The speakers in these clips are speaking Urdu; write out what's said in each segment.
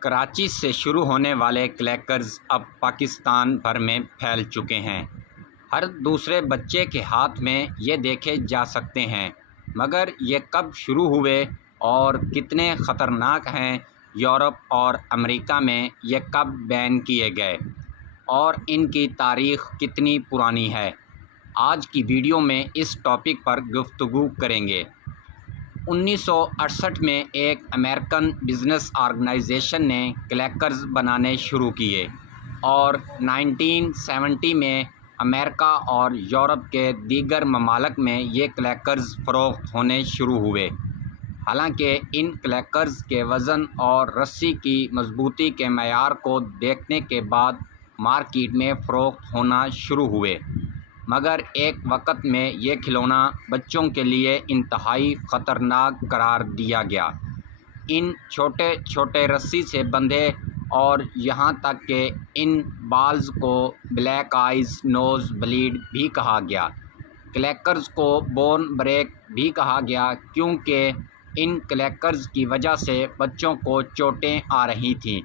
کراچی سے شروع ہونے والے کلیکرز اب پاکستان بھر میں پھیل چکے ہیں۔ ہر دوسرے بچے کے ہاتھ میں یہ دیکھے جا سکتے ہیں، مگر یہ کب شروع ہوئے اور کتنے خطرناک ہیں؟ یورپ اور امریکہ میں یہ کب بین کیے گئے اور ان کی تاریخ کتنی پرانی ہے؟ آج کی ویڈیو میں اس ٹاپک پر گفتگو کریں گے۔ 1968 میں ایک امریکن بزنس آرگنائزیشن نے کلیکرز بنانے شروع کیے اور 1970 میں امریکہ اور یورپ کے دیگر ممالک میں یہ کلیکرز فروخت ہونے شروع ہوئے۔ حالانکہ ان کلیکرز کے وزن اور رسی کی مضبوطی کے معیار کو دیکھنے کے بعد مارکیٹ میں فروخت ہونا شروع ہوئے، مگر ایک وقت میں یہ کھلونا بچوں کے لیے انتہائی خطرناک قرار دیا گیا۔ ان چھوٹے چھوٹے رسی سے بندھے اور یہاں تک کہ ان بالز کو بلیک آئز نوز بلیڈ بھی کہا گیا۔ کلیکرز کو بون بریک بھی کہا گیا کیونکہ ان کلیکرز کی وجہ سے بچوں کو چوٹیں آ رہی تھیں،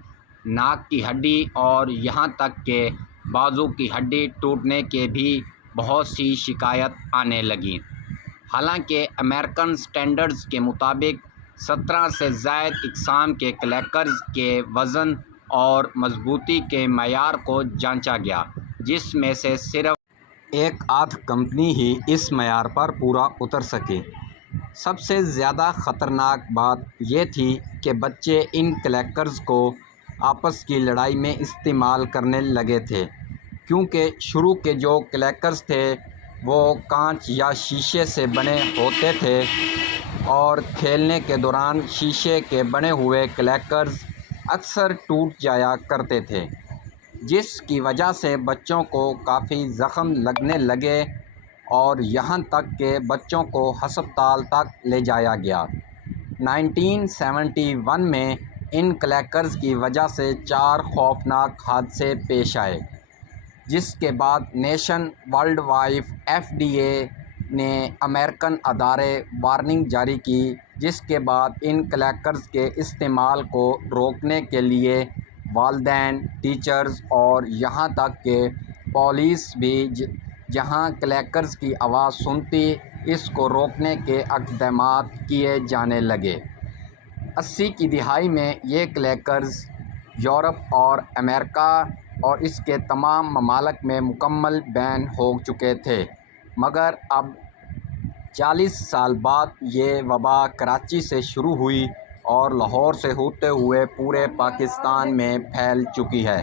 ناک کی ہڈی اور یہاں تک کہ بازو کی ہڈی ٹوٹنے کے بھی بہت سی شکایت آنے لگیں۔ حالانکہ امریکن سٹینڈرڈز کے مطابق 17 سے زائد اقسام کے کلیکرز کے وزن اور مضبوطی کے معیار کو جانچا گیا، جس میں سے صرف ایک آدھ کمپنی ہی اس معیار پر پورا اتر سکی۔ سب سے زیادہ خطرناک بات یہ تھی کہ بچے ان کلیکرز کو آپس کی لڑائی میں استعمال کرنے لگے تھے، کیونکہ شروع کے جو کلیکرز تھے وہ کانچ یا شیشے سے بنے ہوتے تھے اور کھیلنے کے دوران شیشے کے بنے ہوئے کلیکرز اکثر ٹوٹ جایا کرتے تھے، جس کی وجہ سے بچوں کو کافی زخم لگنے لگے اور یہاں تک کہ بچوں کو ہسپتال تک لے جایا گیا۔ 1971 میں ان کلیکرز کی وجہ سے 4 خوفناک حادثے پیش آئے، جس کے بعد نیشن ورلڈ وائڈ FDA نے امریکن ادارے وارننگ جاری کی، جس کے بعد ان کلیکرز کے استعمال کو روکنے کے لیے والدین، ٹیچرز اور یہاں تک کہ پولیس بھی جہاں کلیکرز کی آواز سنتی اس کو روکنے کے اقدامات کیے جانے لگے۔ 80 کی دہائی میں یہ کلیکرز یورپ اور امریکہ اور اس کے تمام ممالک میں مکمل بین ہو چکے تھے، مگر اب 40 سال بعد یہ وبا کراچی سے شروع ہوئی اور لاہور سے ہوتے ہوئے پورے پاکستان میں پھیل چکی ہے۔